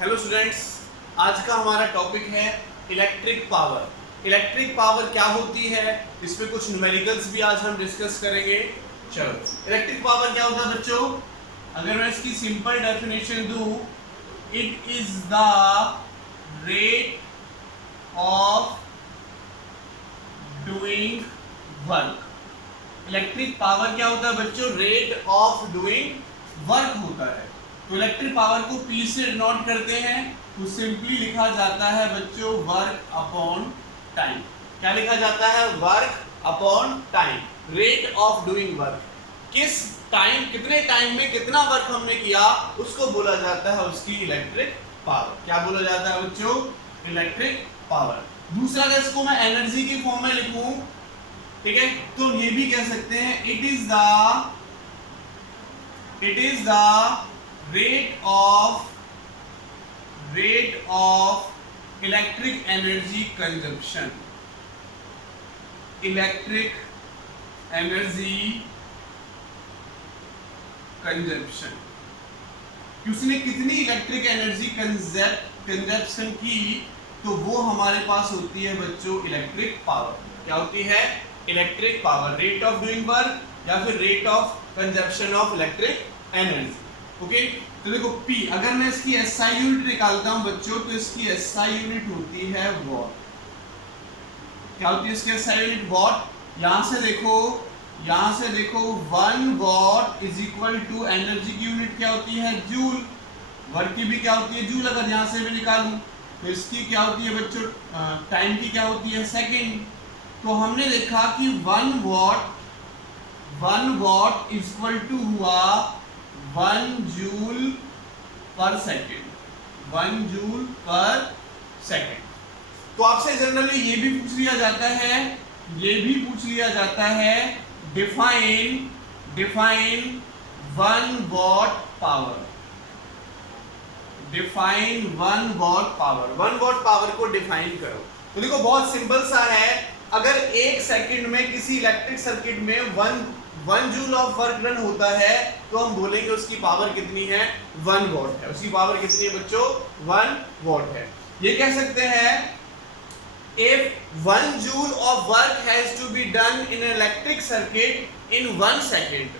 Hello students, आज का हमारा टॉपिक है इलेक्ट्रिक पावर। इलेक्ट्रिक पावर क्या होती है, इसमें कुछ न्यूमेरिकल्स भी आज हम डिस्कस करेंगे। चलो, इलेक्ट्रिक पावर क्या होता है बच्चों? अगर मैं इसकी सिंपल डेफिनेशन दूं, it is the rate of doing work. Electric power क्या होता है बच्चों? रेट ऑफ डूइंग वर्क होता है। तो इलेक्ट्रिक पावर को P से डिनोट करते हैं, तो सिंपली लिखा जाता है बच्चों वर्क अपॉन टाइम। क्या लिखा जाता है? Work upon time. Rate of doing work, किस टाइम, कितने टाइम में कितना वर्क हमने किया, उसको बोला जाता है उसकी इलेक्ट्रिक पावर। क्या बोला जाता है बच्चों? Electric power. दूसरा, अगर इसको मैं एनर्जी की फॉर्म में लिखूं, ठीक है, तो ये भी कह सकते हैं it is the rate of electric energy consumption। Electric energy consumption, उसने कितनी इलेक्ट्रिक एनर्जी कंजप्शन की, तो वो हमारे पास होती है बच्चों इलेक्ट्रिक पावर। क्या होती है? Electric power, rate of doing work या फिर rate of consumption of electric energy. Okay, तो देखो P, अगर मैं इसकी SI यूनिट निकालता हूं बच्चों, तो इसकी SI यूनिट होती है वॉट। क्या होती है इसकी SI यूनिट? वॉट। यहां से देखो 1 watt is equal to energy की यूनिट क्या होती है? जूल। वर्क की भी क्या होती है? जूल। अगर यहां से भी निकालूं तो इसकी क्या होती है बच्चों? टाइम की क्या होती है? सेकेंड। तो हमने देखा कि 1 वॉट इक्वल टू हुआ 1 जूल पर सेकेंड। 1 जूल पर सेकेंड। तो आपसे जनरली ये भी पूछ लिया जाता है, define 1 what power. Define 1 what power. 1 what power को डिफाइन करो। तो देखो बहुत सिंपल सा है। अगर एक सेकंड में किसी इलेक्ट्रिक सर्किट में 1 जूल ऑफ वर्क डन होता है, तो हम बोलेंगे उसकी पावर कितनी है? 1 वॉट है। उसकी पावर कितनी है बच्चों? 1 वॉट है। ये कह सकते हैं if 1 joule of work has to be done in an electric circuit in 1 second,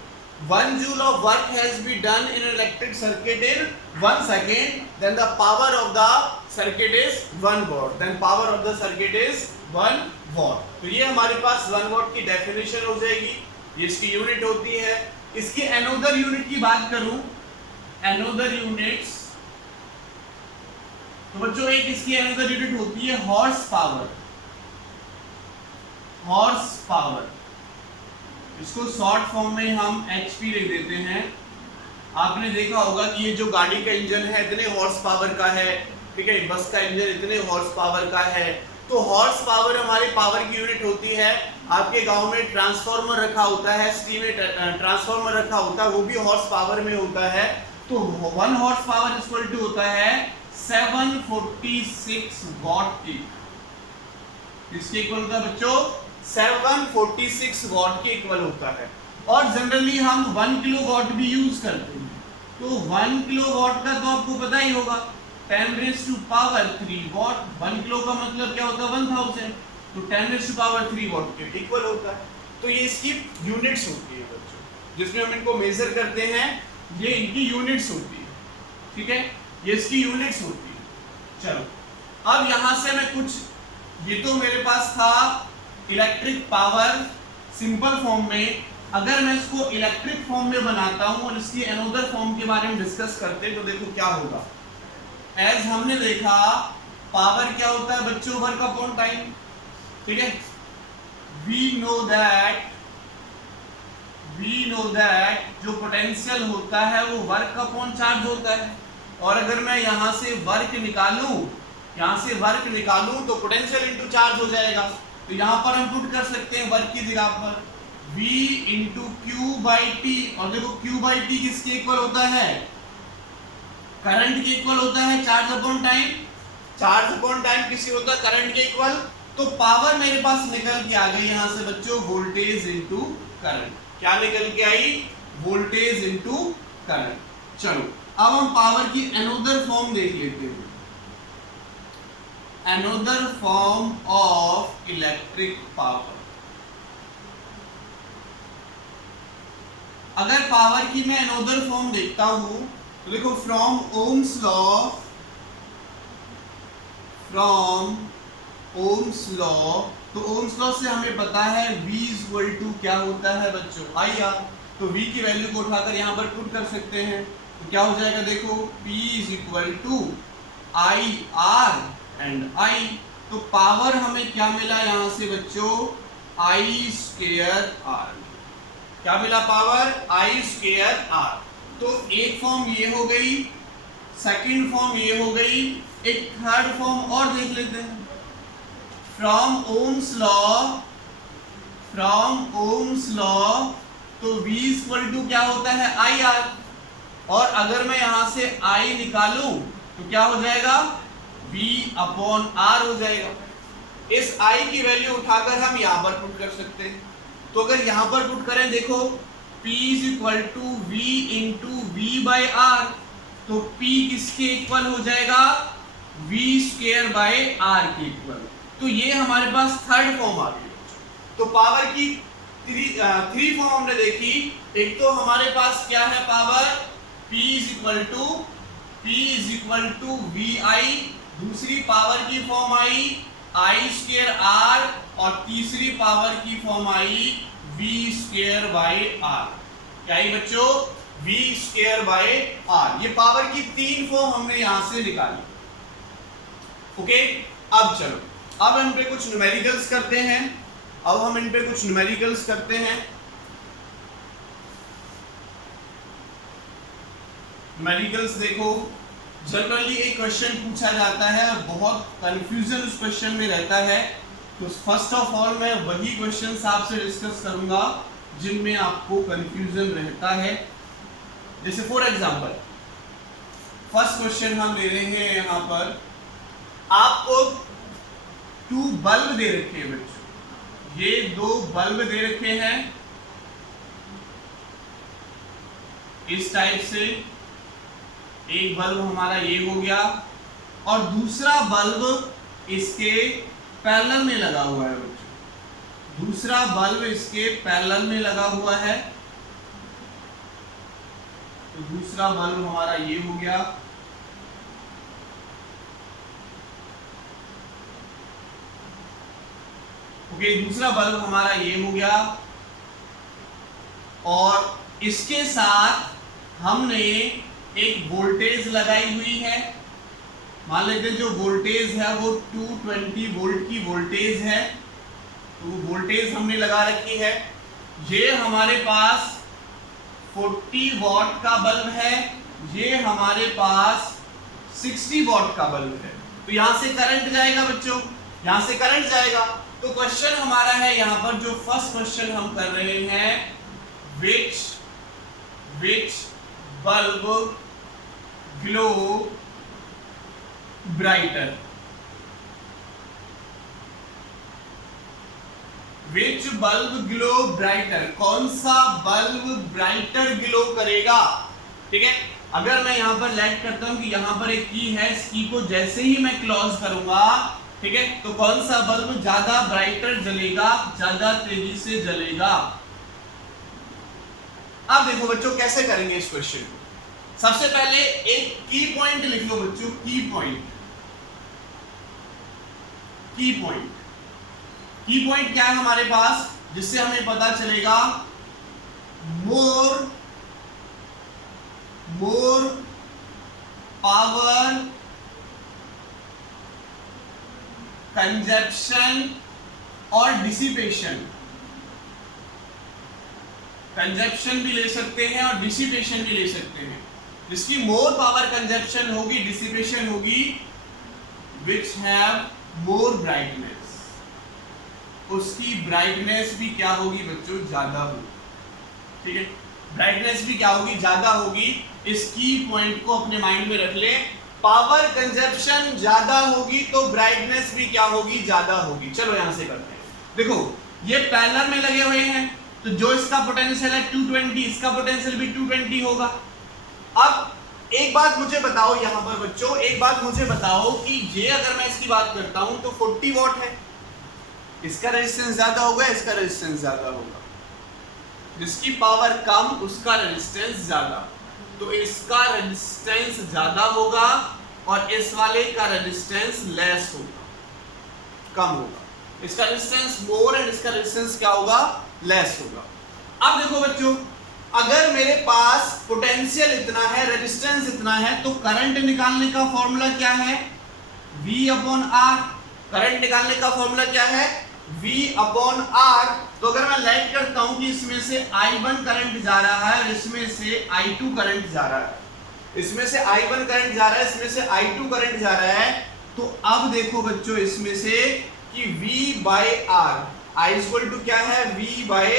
1 joule of work has to be done in an electric circuit in 1 second, then the power of the circuit is 1 watt, then power of the circuit is 1 watt। तो ये हमारे पास 1 watt की definition हो जाएगी, ये इसकी unit होती है। इसकी एनोदर यूनिट की बात करूं, एनोदर यूनिट्स, तो बच्चों एक इसकी एनोदर यूनिट होती है हॉर्स पावर। हॉर्स पावर, इसको शॉर्ट फॉर्म में हम HP लिख देते हैं। आपने देखा होगा कि ये जो गाड़ी का इंजन है इतने हॉर्स पावर का है, ठीक है, बस का इंजन इतने हॉर्स पावर का है। तो हॉर्स पावर हमारी पावर की यूनिट होती है। आपके गांव में ट्रांसफार्मर रखा होता है, सिटी में ट्रांसफार्मर रखा होता है, वो भी हॉर्स पावर में होता है। तो 1 हॉर्स पावर इक्वल टू होता है 746 वॉट की। इसके इक्वल होता है बच्चों 746 वॉट के इक्वल होता है। और जनरली हम 1 किलोवाट भी यूज करते हैं। तो 1 किलोवाट का तो आपको पता ही होगा 10⁻³ वॉट। 1 किलो का मतलब क्या होता है? 1000। तो 10⁻³ वॉट के इक्वल होता है। तो ये इसकी यूनिट्स होती है बच्चों, जिसमें हम इनको मेजर करते हैं, ये इनकी यूनिट्स होती है, ठीक है, ये इसकी यूनिट्स होती है। चलो, अब यहां से मैं कुछ, ये तो मेरे पास था इलेक्ट्रिक पावर सिंपल फॉर्म में। अगर मैं इसको इलेक्ट्रिक फॉर्म में बनाता हूं और इसकी एनोदर फॉर्म के बारे में डिस्कस करते हैं, तो देखो क्या होगा। एज हमने देखा पावर क्या होता है बच्चों? वर्क अपॉन टाइम, ठीक है। वी नो दैट जो पोटेंशियल होता है वो वर्क अपॉन चार्ज होता है। और अगर मैं यहां से वर्क निकालूं तो पोटेंशियल इंटू चार्ज हो जाएगा। तो यहां पर हम पुट कर सकते हैं वर्क की जगह पर V इंटू Q/T। और देखो Q/T किसके इक्वल होता है? करंट के इक्वल होता है। चार्ज अपॉन टाइम किसी होता है? करंट के इक्वल। तो पावर मेरे पास निकल के आ गई यहां से बच्चों वोल्टेज इंटू करंट। क्या निकल के आई? Voltage into current. चलो, अब हम पावर की अनोदर फॉर्म देख लेते हैं, another form of electric power. अगर पावर की मैं अनोदर फॉर्म देखता हूं तो देखो, फ्रॉम ओम्स लॉ, तो ओम्स लॉ से हमें पता है V इक्वल टू क्या होता है बच्चों, IR। तो V की वैल्यू को उठाकर यहां पर पुट कर सकते हैं, तो क्या हो जाएगा, देखो P is equal to IR and I। तो पावर हमें क्या मिला यहां से बच्चों, I स्क्वायर R। क्या मिला पावर, I स्क्वायर R। तो एक फॉर्म ये हो गई, सेकंड फॉर्म ये हो गई, एक थर्ड फॉर्म और देख लेते हैं। फ्रॉम ओम्स लॉ तो V इक्वल टू क्या होता है, IR। और अगर मैं यहां से I निकालूं तो क्या हो जाएगा, V अपॉन R हो जाएगा। इस I की वैल्यू उठाकर हम यहां पर पुट कर सकते हैं। तो अगर यहां पर पुट करें, देखो P is equal to V into V by R, तो P किसके इक्वल हो जाएगा, V स्क्वायर बाय R के इक्वल। तो ये हमारे पास थर्ड फॉर्म आ गई। तो पावर की थ्री फॉर्म हमने देखी। एक तो हमारे पास क्या है power, P is equal to VI, दूसरी पावर की फॉर्म आई I स्क्वायर R, और तीसरी पावर की फॉर्म आई V स्क्वायर बाय R। क्या है बच्चों, V स्क्वायर बाय R। ये पावर की तीन फॉर्म हमने यहां से निकाली। ओके, अब चलो, अब हम पे कुछ न्यूमेरिकल्स करते हैं। न्यूमेरिकल्स देखो, जनरली एक क्वेश्चन पूछा जाता है और बहुत कंफ्यूजन उस क्वेश्चन में रहता है। तो फर्स्ट ऑफ ऑल मैं वही क्वेश्चंस आपसे डिस्कस करूंगा जिनमें आपको कंफ्यूजन रहता है। जैसे फॉर एग्जांपल फर्स्ट क्वेश्चन हम ले रहे हैं, यहां पर आपको 2 बल्ब दे रखे हैं बच्चों, ये 2 बल्ब दे रखे हैं इस टाइप से। एक बल्ब हमारा ये हो गया और दूसरा बल्ब इसके पैरेलल में लगा हुआ है बच्चों, दूसरा बल्ब इसके पैरेलल में लगा हुआ है। तो दूसरा बल्ब हमारा ये हो गया, ओके, दूसरा बल्ब हमारा ये हो गया। और इसके साथ हमने एक वोल्टेज लगाई हुई है। मान लेते हैं जो वोल्टेज है वो 220 वोल्ट की वोल्टेज है। तो वोल्टेज हमने लगा रखी है। ये हमारे पास 40 वॉट का बल्ब है, ये हमारे पास 60 वॉट का बल्ब है। तो यहां से करंट जाएगा बच्चों, यहां से करंट जाएगा। तो क्वेश्चन हमारा है यहां पर, जो फर्स्ट क्वेश्चन हम कर रहे हैं, which bulb glow brighter, which bulb glow brighter, कौन सा बल्ब ब्राइटर ग्लो करेगा। ठीक है, अगर मैं यहां पर लेट करता हूं कि यहां पर एक की है, इस की को जैसे ही मैं क्लोज करूंगा, ठीक है, तो कौन सा बल्ब ज्यादा ब्राइटर जलेगा, ज्यादा तेजी से जलेगा। अब देखो बच्चों कैसे करेंगे इस क्वेश्चन को। सबसे पहले एक की पॉइंट लिख लो बच्चों, की पॉइंट क्या है हमारे पास, जिससे हमें पता चलेगा मोर पावर कंजप्शन और डिसिपेशन। कंजप्शन भी ले सकते हैं और डिसिपेशन भी ले सकते हैं। जिसकी मोर पावर कंजप्शन होगी, डिसिपेशन होगी, विच हैव मोर ब्राइटनेस, उसकी ब्राइटनेस भी क्या होगी बच्चों, ज्यादा होगी। ठीक है, ब्राइटनेस भी क्या होगी, ज्यादा होगी। इस की पॉइंट को अपने माइंड में रख ले। पावर कंजप्शन ज्यादा होगी तो ब्राइटनेस भी क्या होगी, ज्यादा होगी। चलो यहां से करते हैं। देखो ये पैरेलल में लगे हुए हैं, तो जो इसका पोटेंशियल है 220, इसका पोटेंशियल भी 220 होगा। अब एक बात मुझे बताओ यहां पर बच्चों, एक बात मुझे बताओ कि ये अगर मैं इसकी बात करता हूं तो 40 वॉट है, इसका रेजिस्टेंस ज्यादा होगा, इसका रेजिस्टेंस ज्यादा होगा, जिसकी पावर कम उसका रेजिस्टेंस ज्यादा, तो इसका रेजिस्टेंस ज्यादा होगा और इस वाले का रेजिस्टेंस लेस होगा, कम होगा, इसका रेजिस्टेंस मोर एंड इसका रेजिस्टेंस क्या होगा, लेस होगा। अब देखो बच्चों, अगर मेरे पास पोटेंशियल इतना है, रेजिस्टेंस इतना है, तो करंट निकालने का फॉर्मूला क्या है, V अपॉन R। करंट निकालने का फॉर्मूला क्या है, V अपॉन R। तो अगर मैं लाइट करता हूं कि इसमें से I1 करंट जा रहा है और इसमें से I2 करंट जा रहा है, इसमें से I1 करंट जा रहा है, इसमें से I2 करंट जा रहा है, तो अब देखो बच्चों इसमें से कि V by R, I equal to क्या है, V बाय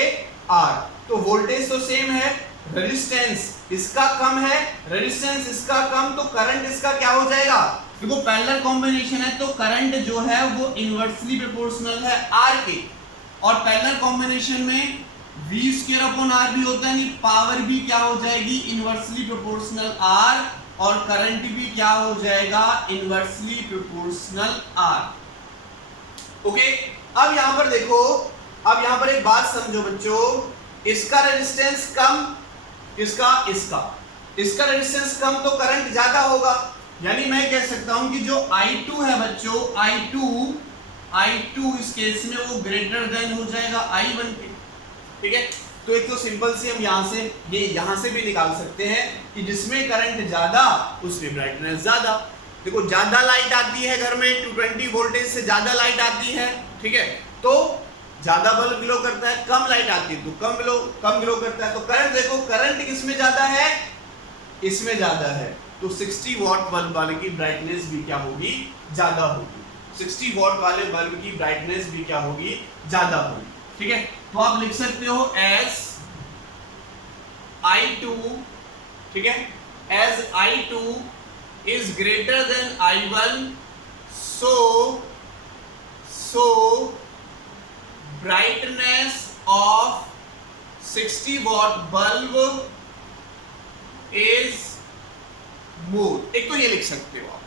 R। तो वोल्टेज तो सेम है, रेजिस्टेंस इसका कम है, रेजिस्टेंस इसका कम, तो करंट इसका क्या हो जाएगा, देखो पैरेलल कॉम्बिनेशन है तो करंट जो है वो इनवर्सली प्रोपोर्शनल है R के, और पैरेलल कॉम्बिनेशन में V स्क्वायर अपॉन R भी होता है, नहीं पावर भी क्या हो जाएगी, इनवर्सली प्रोपोर्शनल R, और करंट भी क्या हो जाएगा, इनवर्सली प्रोपोर्शनल R। ओके, अब यहां पर देखो, अब यहां पर एक बात समझो बच्चों, इसका रेजिस्टेंस कम, इसका रेजिस्टेंस कम तो करंट ज्यादा होगा, यानी मैं कह सकता हूं कि जो I2 है बच्चों, I2 इस केस में वो ग्रेटर देन हो जाएगा I1 के, ठीक है। तो एक तो सिंपल सी हम यहां से भी निकाल सकते हैं कि जिसमें करंट ज्यादा उसमें ब्राइटनेस ज्यादा। देखो ज्यादा लाइट आती है घर में, 220 वोल्टेज से ज्यादा लाइट आती है, ठीक है, तो ज्यादा बल्ब ग्लो करता है, कम लाइट आती है तो कम ग्लो करता है। तो करंट देखो, करंट किसमें ज्यादा है, इसमें ज्यादा है, तो 60 वॉट बल्ब वाले की ब्राइटनेस भी क्या होगी, ज्यादा होगी, 60 वॉट वाले बल्ब की ब्राइटनेस भी क्या होगी, ज्यादा होगी, ठीक है। तो आप लिख सकते हो एज I2, ठीक है, as I2 is greater than I1, so brightness of 60 watt bulb is more। एक तो ये लिख सकते हो आप।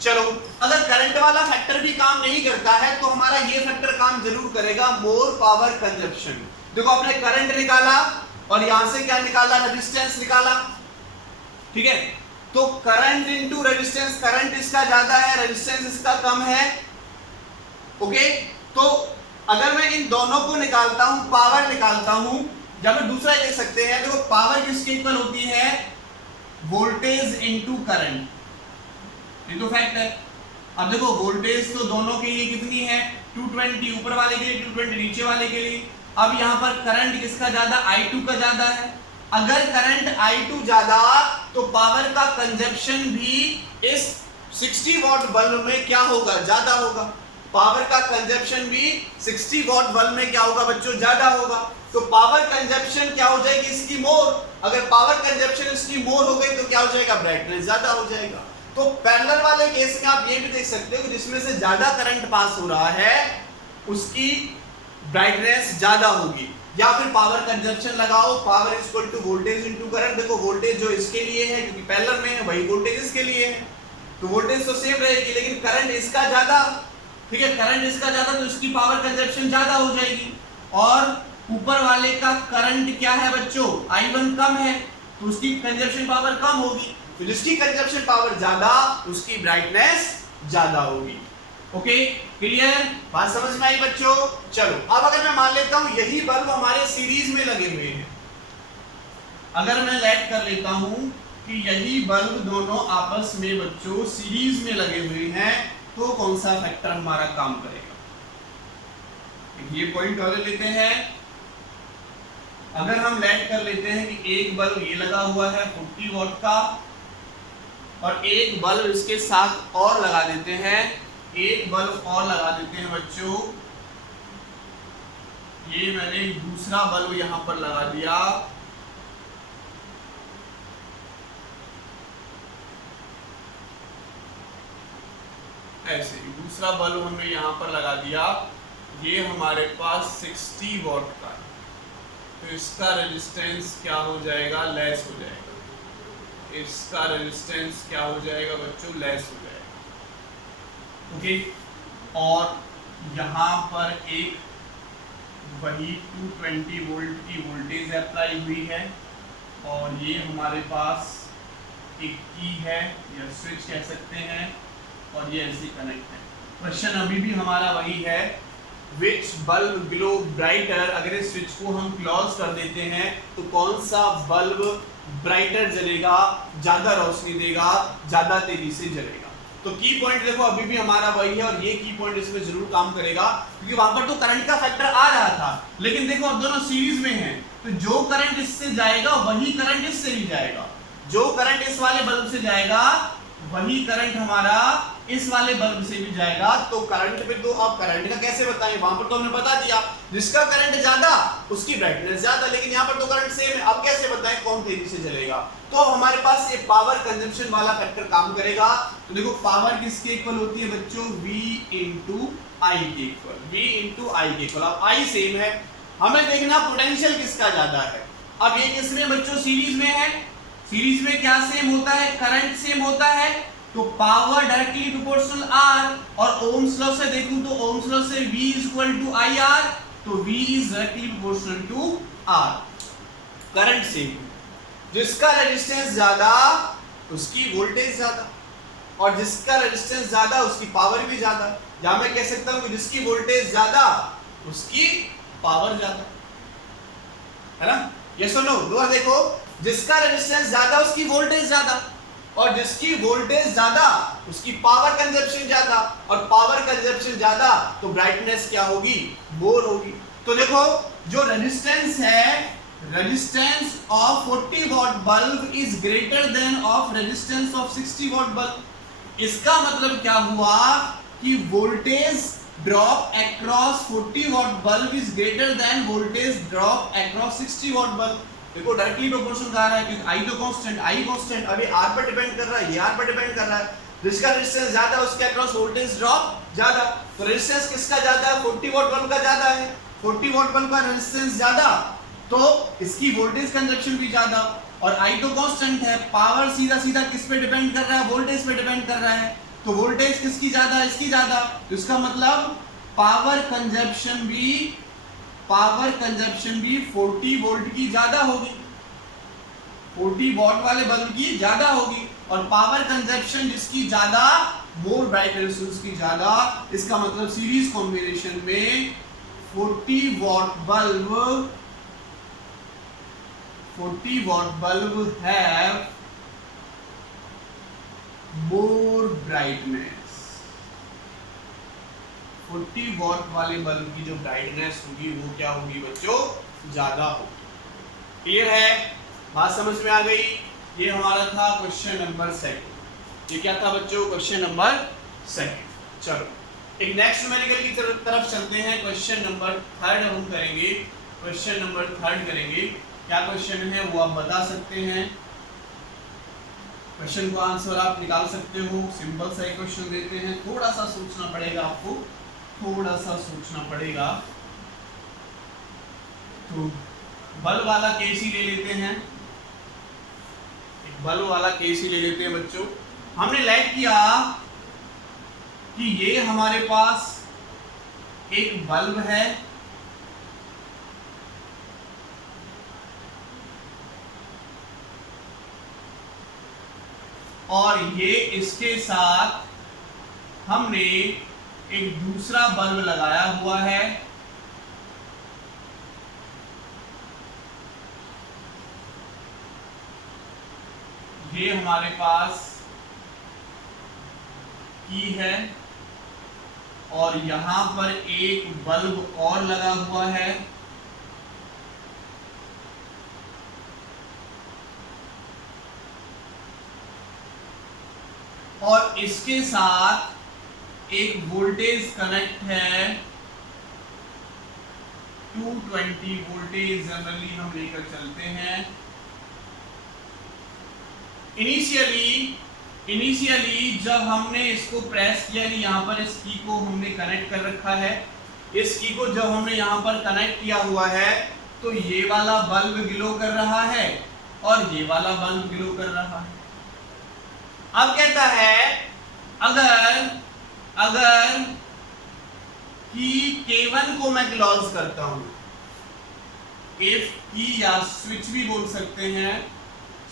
चलो, अगर करंट वाला फैक्टर भी काम नहीं करता है तो हमारा ये फैक्टर काम जरूर करेगा, मोर पावर कंजप्शन। देखो आपने करंट निकाला और यहां से क्या निकाला, रेजिस्टेंस निकाला, ठीक है। तो करंट इनटू रेजिस्टेंस, करंट इसका ज्यादा है, रेजिस्टेंस इसका कम है, ओके। तो अगर मैं इन दोनों को निकालता हूं, पावर निकालता हूं, या फिर दूसरा ले सकते हैं, देखो पावर किसके इक्वल होती है, वोल्टेज इनटू करंट, ये तो फैक्ट है। अब देखो वोल्टेज तो दोनों के लिए कितनी है, 220, ऊपर वाले के लिए 220, नीचे वाले के लिए। अब यहां पर करंट किसका ज्यादा, I2 का ज्यादा है। अगर करंट I2 ज्यादा तो पावर का कंजप्शन भी इस 60 वॉट बल्ब में क्या होगा, ज्यादा होगा। पावर का कंजप्शन भी 60 वॉट बल्ब में क्या होगा बच्चों, ज्यादा होगा। तो पावर कंजप्शन क्या हो जाएगी इसकी, मोर। अगर पावर कंजप्शन इसकी मोर हो गई तो क्या हो जाएगा, ब्राइटनेस ज्यादा हो जाएगा। तो पैरेलल वाले केस में आप ये भी देख सकते हो कि जिसमें से ज्यादा करंट पास हो रहा है उसकी ब्राइटनेस ज्यादा होगी। या फिर पावर कंजप्शन लगाओ, power is equal to voltage into current. देखो वोल्टेज जो इसके लिए है क्योंकि पैरेलल में है, वही वोल्टेज इसके लिए है, तो वोल्टेज तो सेम रहेगी, लेकिन करंट इसका ज्यादा, ठीक है, करंट इसका ज्यादा तो इसकी पावर कंजप्शन ज्यादा हो जाएगी। और ऊपर वाले का करंट क्या है बच्चों, I1 कम है तो उसकी कंजप्शन पावर कम होगी, तो जिसकी कंजप्शन पावर ज्यादा उसकी ब्राइटनेस ज्यादा होगी। ओके, क्लियर, बात समझ में आई बच्चों। चलो अब अगर मैं मान लेता हूं यही बल्ब हमारे सीरीज में लगे हुए हैं, अगर मैं लेट कर लेता हूं कि यही बल्ब दोनों आपस में बच्चों सीरीज में लगे हुए हैं, तो कौन सा फैक्टर हमारा काम करेगा, ये पॉइंट और लेते हैं। अगर हम लेट कर लेते हैं कि एक बल्ब ये लगा हुआ है 40 वॉट का, और एक बल्ब इसके साथ और लगा देते हैं, एक बल्ब और लगा देते हैं बच्चों, ये मैंने दूसरा बल्ब यहां पर लगा दिया, ऐसे दूसरा बल्ब हमने यहां पर लगा दिया, ये हमारे पास 60 वॉट का है, तो इसका रेजिस्टेंस क्या हो जाएगा, लेस हो जाएगा, इसका रेजिस्टेंस क्या हो जाएगा बच्चों, लेस हो जाएगा। ओके, और यहाँ पर एक वही 220 वोल्ट की वोल्टेज अप्लाई हुई है और ये हमारे पास एक की है या स्विच कह सकते हैं और ये ऐसे कनेक्ट है। क्वेश्चन अभी भी हमारा वही है, विच बल्ब ग्लो ब्राइटर। अगर इस स्विच को हम क्लोज कर देते हैं तो कौन सा बल्ब ब्राइटर जलेगा, ज्यादा रोशनी देगा, ज्यादा तेजी से जलेगा। तो की पॉइंट देखो अभी भी हमारा वही है और ये की पॉइंट इसमें जरूर काम करेगा क्योंकि वहां पर तो करंट का फैक्टर आ रहा था, लेकिन देखो अब दोनों सीरीज में हैं तो जो करंट इससे जाएगा वही करंट इससे भी जाएगा। जो करंट इस वाले बल्ब से जाएगा वही करंट हमारा इस वाले बल्ब से भी जाएगा। तो करंट पे तो अब करंट का कैसे बताएं, वहां पर तो हमने बता दिया जिसका करंट ज्यादा उसकी ब्राइटनेस ज्यादा, लेकिन यहाँ पर तो करंट सेम है। अब कैसे बताएं कौन तेजी से जलेगा। तो हमारे पास ये पावर कंजम्पशन वाला फैक्टर काम करेगा। तो देखो पावर किसके इक्वल होती है बच्चों, V into I के इक्वल, V into I के इक्वल। अब I सेम है, हमें देखना पोटेंशियल किसका ज्यादा है। अब ये किसमें बच्चों, सीरीज में है। सीरीज में क्या सेम होता है, करंट सेम होता है, तो पावर डायरेक्टली प्रोपोर्शनल R। और ओम्स लॉ से देखूं तो ओम्स लॉ से V is equal to IR, तो V is directly proportional to R। Current same, जिसका रेजिस्टेंस ज्यादा उसकी वोल्टेज ज्यादा और जिसका रेजिस्टेंस ज्यादा उसकी पावर भी ज्यादा। या मैं कह सकता हूं कि जिसकी वोल्टेज ज्यादा उसकी पावर ज्यादा, है ना। ये सुनो दोबारा देखो, जिसका रेजिस्टेंस ज्यादा उसकी वोल्टेज ज्यादा और जिसकी वोल्टेज ज्यादा उसकी पावर कंजप्शन ज्यादा और पावर कंजप्शन ज्यादा तो ब्राइटनेस क्या होगी, मोर होगी। तो देखो जो रेजिस्टेंस है, resistance of 40 what bulb is greater than of resistance of 60 what bulb. इसका मतलब क्या हुआ कि voltage drop across 40 what bulb is greater than voltage drop across 60 what bulb. देखो डायरेक्टली प्रोपोर्शनल कहा रहा है क्योंकि I तो कांस्टेंट, I कांस्टेंट, अभी R पर डिपेंड कर रहा है, ये R पर डिपेंड कर रहा है। जिसका रेजिस्टेंस ज्यादा उसके अक्रॉस वोल्टेज ड्रॉप ज्यादा। तो रेजिस्टेंस किसका ज्यादा है, 40 वॉट बल्ब का ज्यादा है। 40 वॉट बल्ब का रेजिस्टेंस ज्यादा तो इसकी वोल्टेज कंजप्शन भी ज्यादा और I तो कांस्टेंट है। पावर सीधा सीधा किस पे डिपेंड कर रहा है, वोल्टेज पे डिपेंड कर रहा है। तो वोल्टेज किसकी ज्यादा, इसकी ज्यादा, तो इसका मतलब पावर कंजप्शन भी 40 वोल्ट की ज्यादा होगी, 40 वॉट वाले बल्ब की ज्यादा होगी। और पावर कंजप्शन जिसकी ज्यादा, मोर ब्राइटनेस उसकी ज्यादा। इसका मतलब सीरीज कॉम्बिनेशन में 40 what bulb have more brightness. 40 what वाले बल्ब की जो ब्राइटनेस होगी वो क्या होगी बच्चों, ज्यादा होगी। क्लियर है, बात समझ में आ गई। ये हमारा था क्वेश्चन नंबर 2। ये क्या था बच्चों, क्वेश्चन नंबर 2। चलो एक नेक्स्ट न्यूमेरिकल की तरफ चलते हैं। क्वेश्चन नंबर 3 हम करेंगे। क्वेश्चन नंबर 3 करेंगे। क्या क्वेश्चन है वो आप बता सकते हैं, क्वेश्चन को आंसर आप निकाल सकते हो। सिंपल सा एक क्वेश्चन देते हैं, थोड़ा सा सोचना पड़ेगा आपको, थोड़ा सा सोचना पड़ेगा। तो बल्ब वाला केस ही ले लेते हैं, एक बल्ब वाला केस ही ले लेते हैं बच्चों। हमने लाइट किया कि ये हमारे पास एक बल्ब है और ये इसके साथ हमने एक दूसरा बल्ब लगाया हुआ है। ये हमारे पास की है और यहां पर एक बल्ब और लगा हुआ है। और इसके साथ एक वोल्टेज कनेक्ट है, 220 वोल्टेज जनरली हम लेकर चलते हैं। इनिशियली जब हमने इसको प्रेस किया, यहाँ पर इस की को हमने कनेक्ट कर रखा है, इस की को जब हमने यहाँ पर कनेक्ट किया हुआ है तो ये वाला बल्ब ग्लो कर रहा है और ये वाला बल्ब ग्लो कर रहा है। अब कहता है अगर कि K1 को मैं क्लोज करता हूं, इफ की या स्विच भी बोल सकते हैं,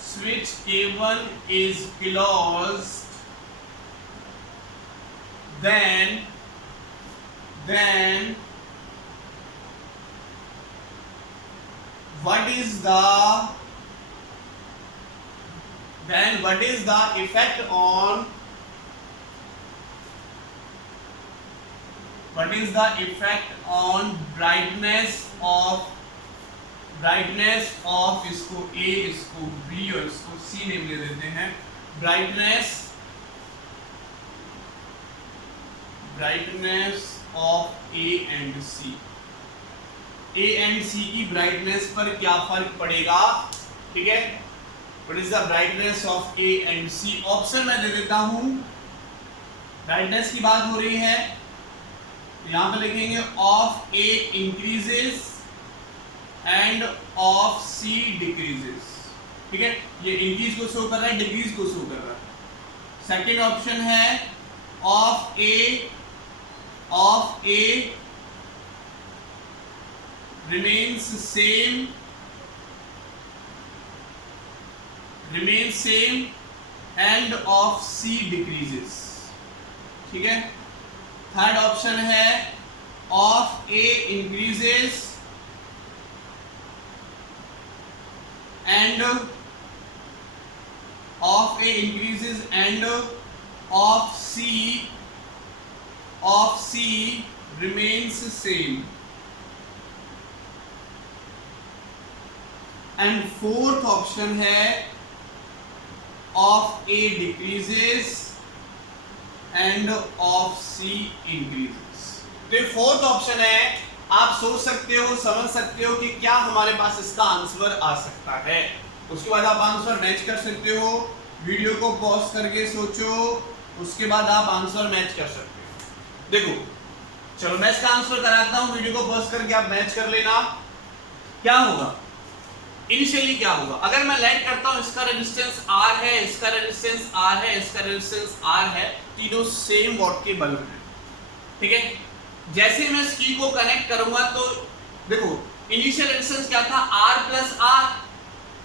switch K1 is closed, then what is the effect on brightness of इसको A, इसको B और इसको C नेम दे देते हैं, brightness of A and C, A and C की ब्राइटनेस पर क्या फर्क पड़ेगा, ठीक है। What is the brightness of A and C? Option मैं दे देता हूं, ब्राइटनेस की बात हो रही है, यहां पे लिखेंगे of A increases and of C decreases, ठीक है। ये इंक्रीज को शो कर रहा है, डिक्रीज को शो कर रहा है। सेकेंड ऑप्शन है of A remains same and of C decreases, ठीक है। थर्ड ऑप्शन है of A increases and of C remains same, and fourth option है of A decreases and of C increases। तो ये फोर्थ ऑप्शन है। आप सोच सकते हो, समझ सकते हो कि क्या हमारे पास इसका आंसर आ सकता है। उसके बाद आप आंसर मैच कर सकते हो, वीडियो को पॉज करके सोचो, उसके बाद आप आंसर मैच कर सकते हो। देखो चलो मैं इसका आंसर कराता हूं, वीडियो को पॉज करके आप मैच कर लेना। क्या होगा इनिशियली, क्या होगा अगर मैं लेट करता हूं, इसका रेजिस्टेंस R है, इसका रेजिस्टेंस R है, इसका रेजिस्टेंस R है, तीनों सेम वॉट के बल्ब हैं, ठीक है। जैसे मैं इस की को कनेक्ट करूंगा तो देखो इनिशियल रेजिस्टेंस क्या था, R प्लस R।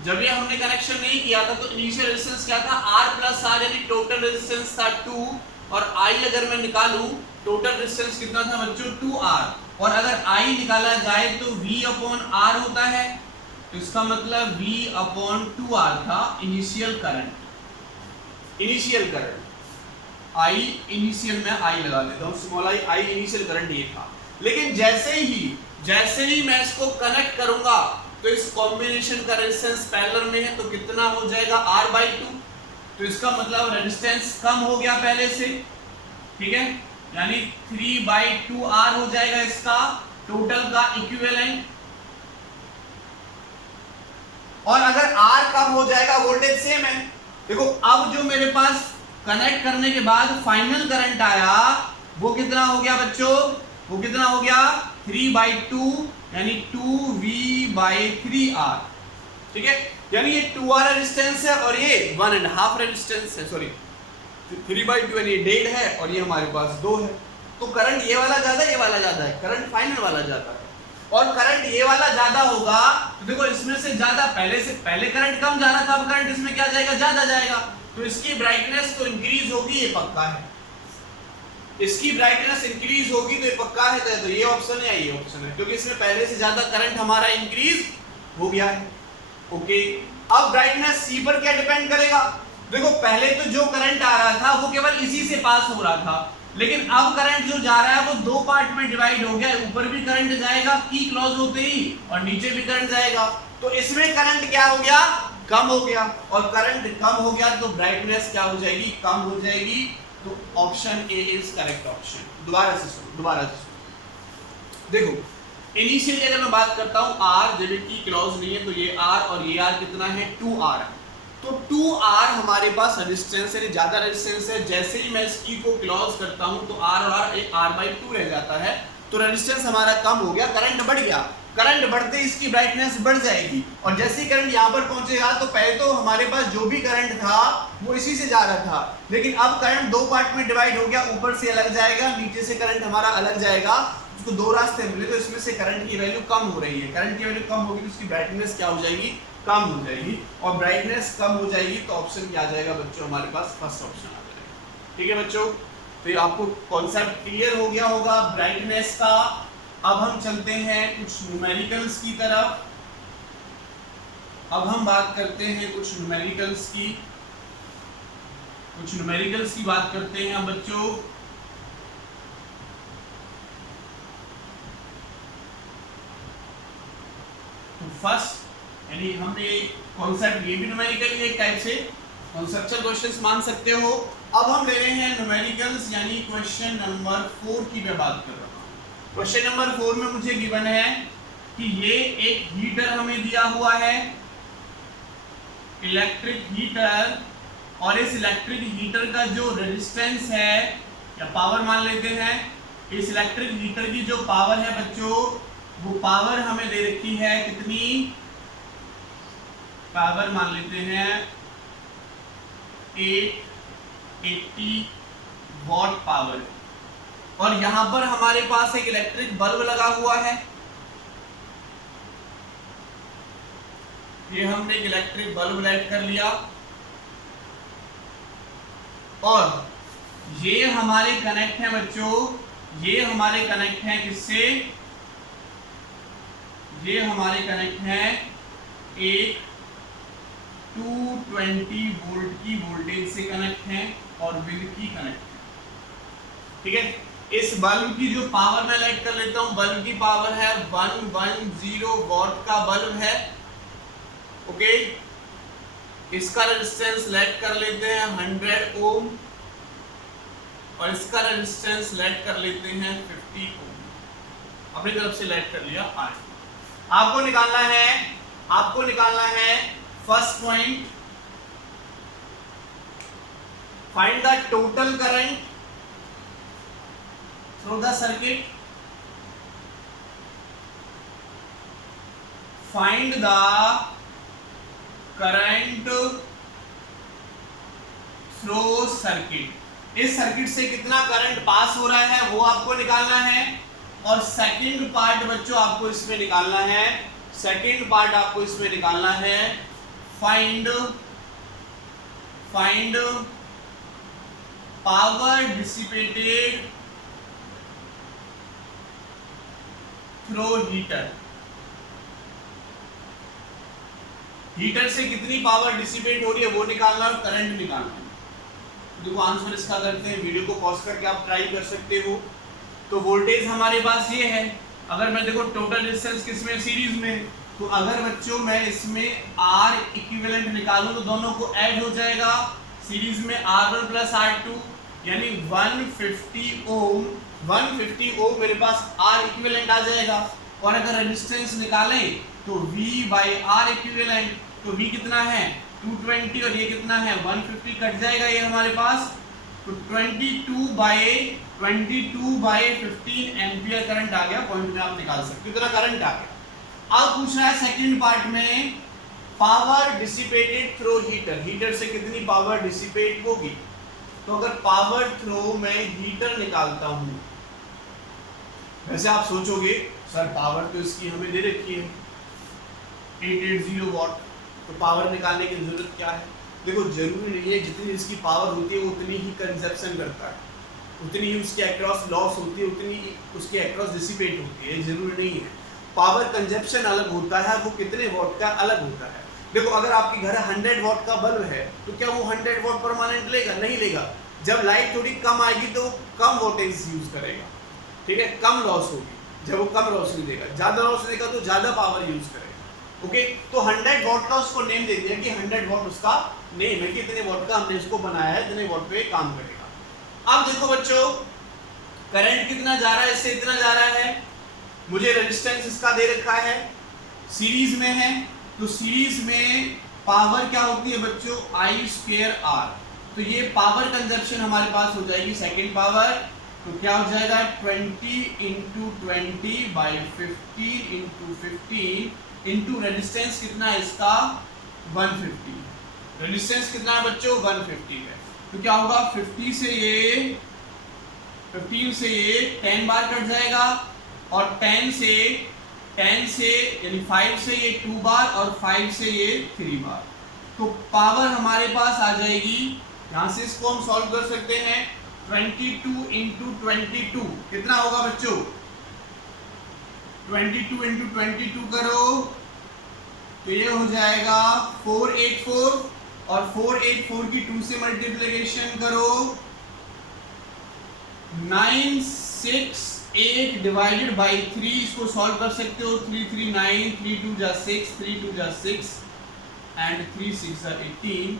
जब ये हमने कनेक्शन नहीं किया था तो इनिशियल रेजिस्टेंस क्या था, R प्लस R, यानी टोटल रेजिस्टेंस था 2, और I अगर मैं निकालूं टोटल रेजिस्टेंस कितना था बच्चों, 2R, और अगर I निकाला जाए तो V अपॉन R होता है, तो इसका मतलब V अपॉन 2R था इनिशियल करंट। I इनिशियल में I लगा देता हूं, स्मॉल I इनिशियल करंट ये था। लेकिन जैसे ही मैं इसको कनेक्ट करूंगा तो इस कॉम्बिनेशन का रेजिस्टेंस पैरेलल में है, तो कितना हो जाएगा R/2, तो इसका मतलब रेजिस्टेंस कम हो गया पहले से, ठीक है, यानी 3/2R हो जाएगा इसका टोटल का इक्विवेलेंट। और अगर R कम हो जाएगा, वोल्टेज सेम है। देखो अब जो मेरे पास कनेक्ट करने के बाद फाइनल करंट आया वो कितना हो गया बच्चों, वो कितना हो गया 3/2, यानी 2V/3R, ठीक है। यानी ये 2R रेजिस्टेंस है और ये 1.5 रेजिस्टेंस है, सॉरी 3/2 यानी डेड है और ये हमारे पास 2 है। तो करंट ये वाला ज्यादा, ये वाला ज्यादा है, करंट फाइनल वाला ज्यादा है। और करंट ये वाला ज्यादा होगा तो देखो इसमें से ज्यादा, पहले करंट कम जा रहा था, अब करंट इसमें क्या जाएगा, ज्यादा जाएगा, तो इसकी ब्राइटनेस तो इंक्रीज होगी, ये पक्का है। इसकी ब्राइटनेस इंक्रीज होगी तो ये पक्का है, तो ये ऑप्शन है, ये ऑप्शन है, क्योंकि इसमें पहले से ज्यादा करंट हमारा इंक्रीज हो गया है। ओके, अब ब्राइटनेस सी पर क्या डिपेंड करेगा, देखो पहले तो जो करंट आ रहा था वो केवल इसी से पास हो रहा था, लेकिन अब करंट जो जा रहा है वो दो पार्ट में डिवाइड हो गया, ऊपर भी करंट जाएगा की क्लोज होते ही, और नीचे भी करंट जाएगा, तो इसमें करंट क्या हो गया, कम हो गया, और करंट कम हो गया तो ब्राइटनेस क्या हो जाएगी, कम हो जाएगी। तो option A is correct option. दोबारा से देखो इनिशियली अगर मैं बात करता हूं R, जब की क्लोज नहीं है तो ये R और ये R कितना है 2R, तो 2R हमारे पास रेजिस्टेंस है, ज्यादा रेजिस्टेंस है। जैसे ही मैं इस की को क्लोज करता हूं तो R और R R/2 रह जाता है, तो रेजिस्टेंस हमारा कम हो गया, करंट बढ़ गया। करंट बढ़ते इसकी ब्राइटनेस बढ़ जाएगी, और जैसे ही करंट यहाँ पर पहुंचेगा तो पहले तो हमारे पास जो भी करंट था वो इसी से जा रहा था, लेकिन अब करंट दो पार्ट में डिवाइड हो गया, ऊपर से अलग जाएगा, नीचे से करंट हमारा अलग जाएगा, उसको दो रास्ते मिले, तो इसमें से करंट की वैल्यू कम हो रही है। करंट की वैल्यू कम होगी तो उसकी ब्राइटनेस क्या हो जाएगी, कम हो जाएगी, और ब्राइटनेस कम हो जाएगी तो ऑप्शन क्या आ जाएगा बच्चों, हमारे पास फर्स्ट ऑप्शन आ जाएगा। ठीक है बच्चों, तो ये आपको कॉन्सेप्ट क्लियर हो गया होगा ब्राइटनेस का। अब हम चलते हैं कुछ न्यूमेरिकल्स की तरफ। अब हम बात करते हैं कुछ न्यूमेरिकल्स की बात करते हैं बच्चों। तो फर्स्ट यानी हमने कॉन्सेप्ट, ये भी न्यूमेरिकल ही एक टाइप से कॉन्सेप्चुअल क्वेश्चंस मान सकते हो। अब हम ले रहे हैं न्यूमेरिकल्स यानी क्वेश्चन नंबर 4 की मैं बात कर रहा हूँ। क्वेश्चन नंबर 4 में मुझे गिवन है कि ये एक हीटर हमें दिया हुआ है, इलेक्ट्रिक हीटर, और इस इलेक्ट्रिक हीटर का जो रेजिस्टेंस है या पावर मान लेते हैं, इस इलेक्ट्रिक हीटर की जो पावर है बच्चों, वो पावर हमें दे रखी है कितनी, पावर मान लेते हैं 880 वॉट पावर, और यहां पर हमारे पास एक इलेक्ट्रिक बल्ब लगा हुआ है। ये हमने एक इलेक्ट्रिक बल्ब लाइट कर लिया, और ये हमारे कनेक्ट है बच्चों, ये हमारे कनेक्ट हैं किससे, ये हमारे कनेक्ट हैं एक 220 वोल्ट की वोल्टेज से कनेक्ट हैं और विद की कनेक्ट है। ठीक है, इस बल्ब की जो पावर मैं लाइट कर लेता हूं, बल्ब की पावर है 110 वॉट का बल्ब है। ओके, इसका रेजिस्टेंस लाइट कर लेते हैं 100 ओम, और इसका रेजिस्टेंस लाइट कर लेते हैं 50 ओम। अपनी तरफ से लाइट कर लिया। आपको निकालना है first point, find the total current through the circuit, find the current through circuit। इस सर्किट से कितना करंट पास हो रहा है वो आपको निकालना है, और सेकंड पार्ट बच्चों आपको इसमें निकालना है, find power dissipated through heater से कितनी पावर डिसिपेट हो रही है वो निकालना और करंट निकालना है। देखो आंसर इसका करते हैं, वीडियो को पॉज करके आप ट्राई कर सकते हो। तो वोल्टेज हमारे पास ये है, अगर मैं देखो टोटल रेजिस्टेंस किसमें, सीरीज में, तो अगर बच्चों मैं इसमें R इक्विवेलेंट निकालूं तो दोनों को ऐड हो जाएगा सीरीज में, R1 प्लस R2 यानी 150 ओम मेरे पास R इक्विवेलेंट आ जाएगा। और अगर रेजिस्टेंस निकालें तो V बाई R इक्विवेलेंट, तो V कितना है 220 और ये कितना है 150, कट जाएगा ये हमारे पास, तो 22 बाई 15 एम्पियर करंट आ गया। पॉइंट में आप निकाल सकते हो इतना करंट आ गया। अब पूछ रहा है सेकंड पार्ट में पावर डिसिपेटेड थ्रू हीटर से कितनी पावर डिसिपेट होगी। तो अगर पावर थ्रू में हीटर निकालता हूं, वैसे आप सोचोगे सर पावर तो इसकी हमें दे रखी है 880 वॉट, तो पावर निकालने की जरूरत क्या है। देखो जरूरी नहीं है जितनी इसकी पावर होती है उतनी ही कंजप्शन करता है, उतनी ही उसके अक्रॉस लॉस होती है, उतनी ही उसके अक्रॉस डिसिपेट होती है, जरूरी नहीं है। पावर कंजप्शन अलग होता है, वो कितने वॉट का अलग होता है। देखो अगर आपके घर 100 वॉट का बल्ब है तो क्या वो 100 वॉट परमानेंट लेगा, नहीं लेगा। जब लाइट थोड़ी कम आएगी तो कम वोल्टेज यूज करेगा, ठीक है, कम लॉस होगी। जब वो कम रोशनी देगा, ज्यादा रोशनी देगा तो ज्यादा पावर यूज करेगा। ओके, तो 100 वॉट का उसको नेम दे दिया कि 100 वॉट उसका नेम है कि इतने वॉट का हमने इसको बनाया है, इतने वॉट पे काम करेगा। अब देखो बच्चों करंट कितना जा रहा है, इससे इतना जा रहा है, मुझे रेजिस्टेंस इसका दे रखा है, सीरीज में है, तो सीरीज में पावर क्या होती है बच्चों I स्क्वायर R, तो ये पावर कंजप्शन हमारे पास हो जाएगी सेकंड पावर तो क्या हो जाएगा 20 into 20 by 15 into 15 into resistance कितना है इसका 150। रेजिस्टेंस कितना है बच्चों 150 है। तो क्या होगा 15 से ये 10 बार कट जाएगा और 10 से यानी 5 से ये 2 बार और 5 से ये 3 बार। तो पावर हमारे पास आ जाएगी, यहां से इसको हम सॉल्व कर सकते हैं 22 इंटू 22 कितना होगा बच्चों 22 इंटू 22 करो तो ये हो जाएगा 484 और 484 की 2 से मल्टीप्लिकेशन करो 968 डिवाइडेड बाई 3, इसको सॉल्व कर सकते हो 339 3 2 जा 6 3 2 जा 6 एंड 3 6 जा 18।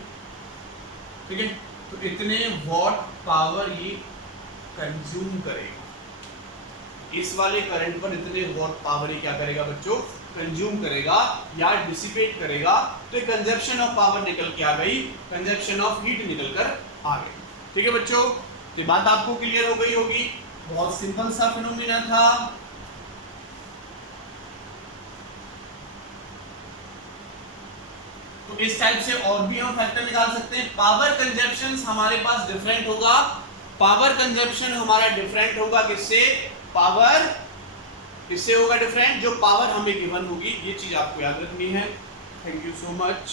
ठीक है, तो इतने वॉट पावर ये कंज्यूम करेगा, इस वाले करंट पर इतने वॉट पावर ये क्या करेगा बच्चों कंज्यूम करेगा या डिसिपेट करेगा। तो कंजप्शन ऑफ पावर निकल के आ गई, कंजप्शन ऑफ हीट निकल कर आ गई। ठीक है बच्चों, तो बात आपको क्लियर हो गई होगी, बहुत सिंपल सा फिनोमिना था। तो इस टाइप से और भी हम फैक्टर निकाल सकते हैं। पावर कंजप्शन हमारे पास डिफरेंट होगा, पावर कंजप्शन हमारा डिफरेंट होगा किससे, पावर इससे होगा डिफरेंट जो पावर हमें गिवन होगी। ये चीज आपको याद रखनी है। Thank you so much.